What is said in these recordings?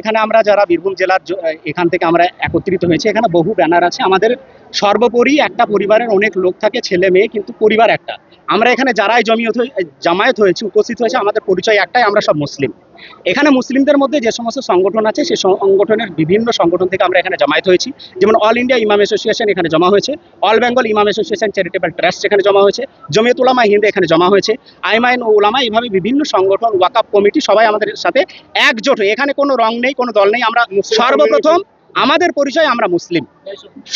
এখানে আমরা যারা বীরভূম জেলার এখান থেকে আমরা একত্রিত হয়েছি, এখানে বহু ব্যানার আছে। আমাদের সর্বোপরি একটা পরিবারের অনেক লোক থাকে, ছেলে মেয়ে, কিন্তু পরিবার একটা। আমরা এখানে যারাই জামায়াত হয়েছি, উপস্থিত হয়েছে, আমাদের পরিচয় একটাই, আমরা সব মুসলিম। এখানে মুসলিমদের মধ্যে যে সমস্ত সংগঠন আছে, সেই সংগঠনের বিভিন্ন সংগঠন থেকে আমরা এখানে জামায়াত হয়েছি। যেমন অল ইন্ডিয়া ইমাম অ্যাসোসিয়েশন এখানে জমা হয়েছে, অল বেঙ্গল ইমাম অ্যাসোসিয়েশন চ্যারিটেবল ট্রাস্ট এখানে জমা হয়েছে, জমিয়ত উলামা হিন্দ এখানে জমা হয়েছে, আইমাইন ও উলামা, এইভাবে বিভিন্ন সংগঠন, ওয়াকাফ কমিটি, সবাই আমাদের সাথে একজোট হয়ে, এখানে কোনো রং নেই, কোনো দল নেই। আমরা সর্বপ্রথম আমাদের পরিচয় আমরা মুসলিম,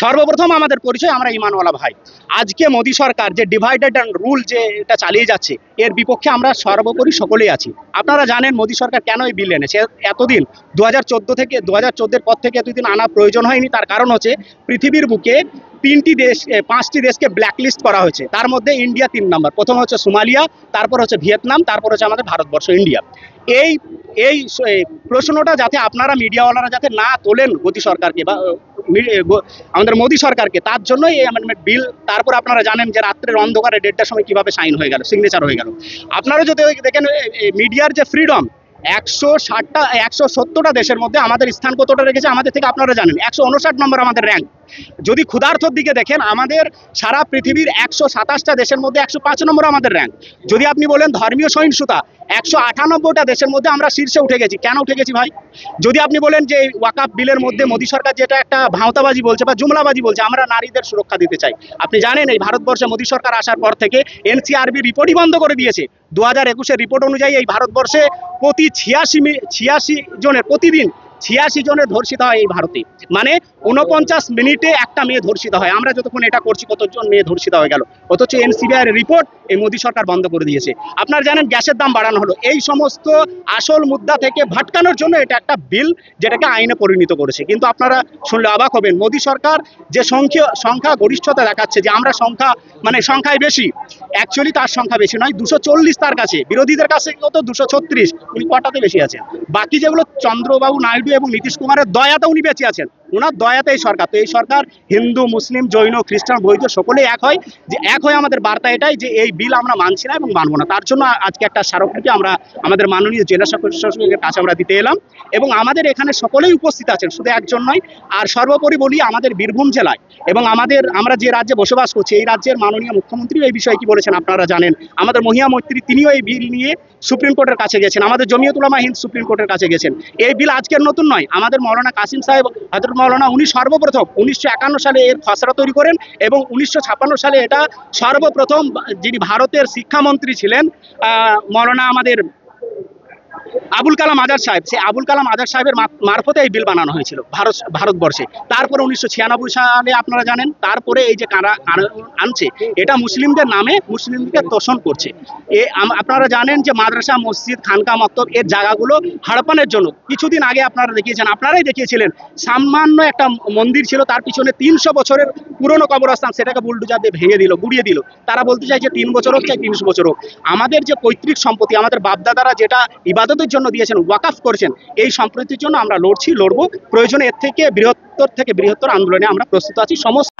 সর্বপ্রথম আমাদের পরিচয় আমরা ঈমানওয়ালা ভাই। আজকে মোদী সরকার যে ডিভাইডেড অ্যান্ড রুল যে এটা চালিয়ে যাচ্ছে, এর বিপক্ষে আমরা সর্বোপরি সকলেই আছি। আপনারা জানেন মোদী সরকার কেন এই বিল এনেছে। এতদিন 2014 পর থেকে এতদিন আনা প্রয়োজন হয়নি। তার কারণ হচ্ছে পৃথিবীর বুকে 5টি দেশকে ব্ল্যাকলিস্ট করা হয়েছে। তার মধ্যে ইন্ডিয়া 3 নম্বর, প্রথম হচ্ছে সোমালিয়া, তারপর হচ্ছে ভিয়েতনাম, তারপর হচ্ছে আমাদের ভারতবর্ষ, ইন্ডিয়া। এই প্রশ্নটা যাতে আপনারা মিডিয়াওয়ালারা যাতে না তোলেন মোদী সরকারকে বা আমাদের মোদী সরকারকে, তার জন্যই এই অ্যামেন্ডমেন্ট বিল। তারপর আপনারা জানেন যে রাত্রের অন্ধকারে 1:30টার সময় কিভাবে সাইন হয়ে গেল, সিগনেচার হয়ে গেল। আপনারা যদি দেখেন মিডিয়ার যে ফ্রিডম, 170টা দেশের মধ্যে আমাদের স্থান কতটা রেখেছে আমাদের থেকে আপনারা জানেন, 159 নম্বর আমাদের র্যাঙ্ক। যদি ক্ষুধার্থর দিকে দেখেন, আমাদের সারা পৃথিবীর 127টা দেশের মধ্যে 105 নম্বর আমাদের র্যাঙ্ক। যদি আপনি বলেন ধর্মীয় সহিংসতা, 198টা দেশের মধ্যে আমরা শীর্ষে উঠে গেছি। কেন উঠে গেছি ভাই? যদি আপনি বলেন যে এই ওয়াকাফ বিলের মধ্যে মোদী সরকার যেটা একটা ভাঁওতাবাজি বলছে বা জুমলাবাজি বলছে, আমরা নারীদের সুরক্ষা দিতে চাই। আপনি জানেন এই ভারতবর্ষে মোদী সরকার আসার পর থেকে এনসিআরবি রিপোর্টই বন্ধ করে দিয়েছে। 2021-এর রিপোর্ট অনুযায়ী এই ভারতবর্ষে প্রতি 86 জনের, প্রতিদিন 86 জনের ধর্ষিত হয় এই ভারতে। মানে 49 মিনিটে একটা মেয়ে ধর্ষিত হয়। আমরা যতক্ষণ এটা করছি কতজন মেয়ে ধর্ষিত হয়ে গেল, অথচ এনসিবিআর রিপোর্ট এই মোদী সরকার বন্ধ করে দিয়েছে। আপনারা জানেন গ্যাসের দাম বাড়ানো হলো। এই সমস্ত আসল মুদ্রা থেকে ভটকানোর জন্য এটা একটা বিল, যেটাকে আইনে পরিণত করেছে। কিন্তু আপনারা শুনলে অবাক হবেন, মোদী সরকার যে সংখ্যা গরিষ্ঠতা দেখাচ্ছে, যে আমরা সংখ্যায় বেশি, অ্যাকচুয়ালি তার সংখ্যা বেশি নয়, 240 তার কাছে। বিরোধীদের কাছে কত? 236। উনি কটাতে বেশি আছেন? বাকি যেগুলো চন্দ্রবাবু নাইডু এবং নীতিশ কুমারের দয়াতে উনি বেঁচে আছেন, ওনার দয়াতে এই সরকার। তো এই সরকার হিন্দু, মুসলিম, জৈন, খ্রিস্টান, বৌদ্ধ সকলেই এক হয়। যে এক হয়ে আমাদের বার্তা এটাই যে এই বিল আমরা মানছি না এবং মানবো না। তার জন্য আজকে একটা স্মারকলিপি আমরা আমাদের মাননীয় জেলা শাসকের কাছে আমরা দিতে এলাম, এবং আমাদের এখানে সকলেই উপস্থিত আছেন, শুধু একজন নয়। আর সর্বোপরি বলি, আমাদের বীরভূম জেলায় এবং আমরা যে রাজ্যে বসবাস করছি, এই রাজ্যের মাননীয় মুখ্যমন্ত্রী এই বিষয়ে কি বলেছেন আপনারা জানেন। আমাদের মহিয়া মৈত্রী, তিনিও এই বিল নিয়ে সুপ্রিম কোর্টের কাছে গেছেন। আমাদের জমিয়ত উলামা হিন্দ সুপ্রিম কোর্টের কাছে গেছেন। এই বিল আজকের নতুন নয়। আমাদের মৌলানা কাসিম সাহেব, হযরত মৌলানা, উনি সর্বপ্রথম 1951 সালে এর খসড়া তৈরি করেন, এবং 1956 সালে এটা সর্বপ্রথম যিনি ভারতের শিক্ষামন্ত্রী ছিলেন, মৌলানা আমাদের আবুল কালাম আজাদ সাহেব, সেই আবুল কালাম আজাদ সাহেবের মারফতে এই বিল বানানো হয়েছিল ভারতবর্ষে। তারপরে 1996 সালে আপনারা জানেন, তারপরে এই যে আনছে, এটা মুসলিমদের নামে মুসলিমদের তোষণ করছে। আপনারা জানেন যে মাদ্রাসা, মসজিদ, খানকা, মক্তব এর জায়গাগুলো হাড়পানের জন্য কিছুদিন আগে আপনারাই দেখিয়েছিলেন, সামান্য একটা মন্দির ছিল, তার পিছনে 300 বছরের পুরনো কবরস্থান, সেটাকে বুলডোজার দিয়ে ভেঙে দিল, গুড়িয়ে দিল। তারা বলতে চাই যে 3 বছর হোক চাই 300 বছর হোক, আমাদের যে পৈতৃক সম্পত্তি, আমাদের বাপদাদারা যেটা ইবাদতের জন্য দিয়েছেন, ওয়াকাফ করেছেন, এই সম্প্রীতির জন্য আমরা লড়বো। প্রয়োজনে এর থেকে বৃহত্তর আন্দোলনে আমরা প্রস্তুত আছি। সমস্ত